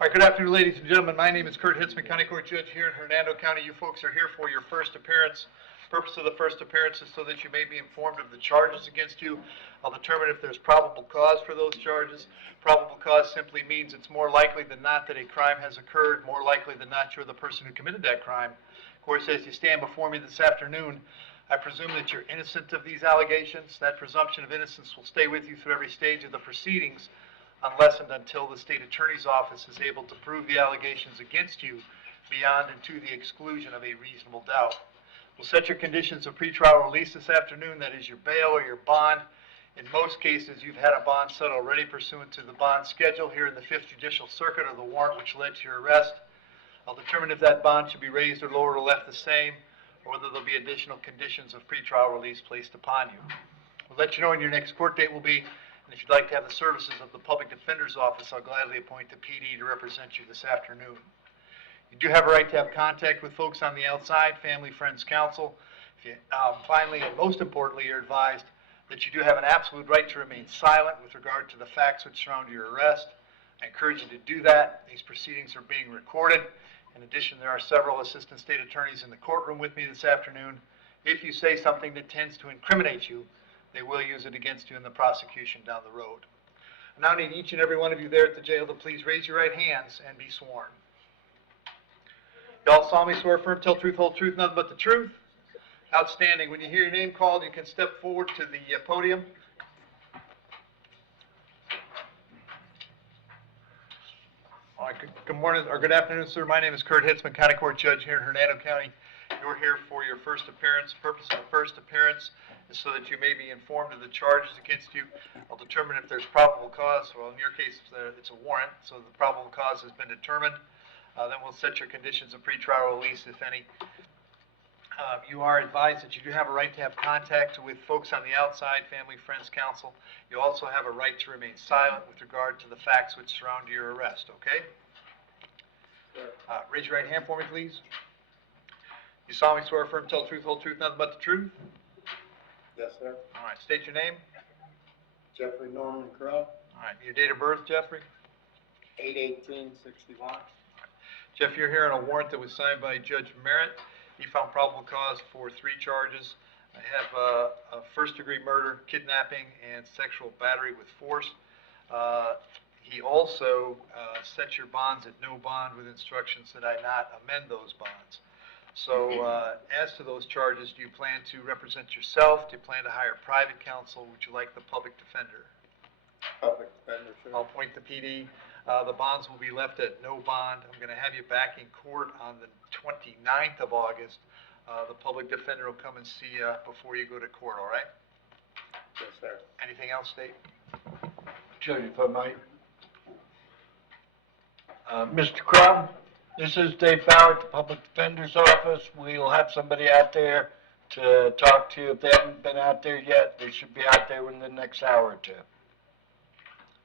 All right, good afternoon, ladies and gentlemen. My name is Kurt Hitzeman, County Court Judge here in Hernando County. You folks are here for your first appearance. Purpose of the first appearance is so that you may be informed of the charges against you. I'll determine if there's probable cause for those charges. Probable cause simply means it's more likely than not that a crime has occurred, more likely than not you're the person who committed that crime. Of course, as you stand before me this afternoon, I presume that you're innocent of these allegations. That presumption of innocence will stay with you through every stage of the proceedings, unless and until the state attorney's office is able to prove the allegations against you beyond and to the exclusion of a reasonable doubt. We'll set your conditions of pretrial release this afternoon. That is your bail or your bond. In most cases, you've had a bond set already pursuant to the bond schedule here in the 5th Judicial Circuit, or the warrant which led to your arrest. I'll determine if that bond should be raised or lowered or left the same, or whether there'll be additional conditions of pretrial release placed upon you. We'll let you know when your next court date will be, and if you'd like to have the services of the Public Defender's Office, I'll gladly appoint the PD to represent you this afternoon. You do have a right to have contact with folks on the outside, family, friends, counsel. Finally, and most importantly, you're advised that you do have an absolute right to remain silent with regard to the facts which surround your arrest. I encourage you to do that. These proceedings are being recorded. In addition, there are several assistant state attorneys in the courtroom with me this afternoon. If you say something that tends to incriminate you, they will use it against you in the prosecution down the road. I now need each and every one of you there at the jail to please raise your right hands and be sworn. You all solemnly swear affirm, tell truth, whole truth, nothing but the truth? Outstanding. When you hear your name called, you can step forward to the podium. All right, good morning, or good afternoon, sir. My name is Kurt Hitzeman, County Court Judge here in Hernando County. You're here for your first appearance. Purpose of the first appearance is so that you may be informed of the charges against you. I'll determine if there's probable cause. Well, in your case, it's a warrant, so the probable cause has been determined. Then we'll set your conditions of pretrial release, if any. You are advised that you do have a right to have contact with folks on the outside, family, friends, counsel. You also have a right to remain silent with regard to the facts which surround your arrest, okay? Raise your right hand for me, please. You solemnly swear affirm, tell the truth, whole truth, nothing but the truth? Yes, sir. All right, state your name. Jeffrey Norman Crum. All right, your date of birth, Jeffrey? 8/18/61. Jeff, you're here on a warrant that was signed by Judge Merritt. He found probable cause for 3 charges. I have a first-degree murder, kidnapping, and sexual battery with force. He also set your bonds at no bond with instructions that I not amend those bonds. So as to those charges, do you plan to represent yourself? Do you plan to hire private counsel? Would you like the public defender? Public defender, sir. I'll appoint the PD. The bonds will be left at no bond. I'm going to have you back in court on the 29th of August. The public defender will come and see you before you go to court, all right? Yes, sir. Anything else, State? Judge, if I might. Mr. Crum, this is Dave Bauer at the Public Defender's Office. We'll have somebody out there to talk to you. If they haven't been out there yet, they should be out there in the next hour or two.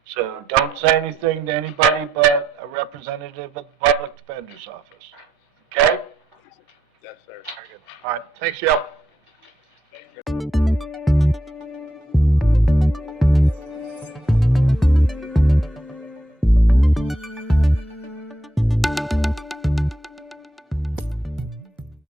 So don't say anything to anybody but a representative of the Public Defender's Office. Okay? Yes, sir. Very good. All right. Thanks, Jeff. Thank you.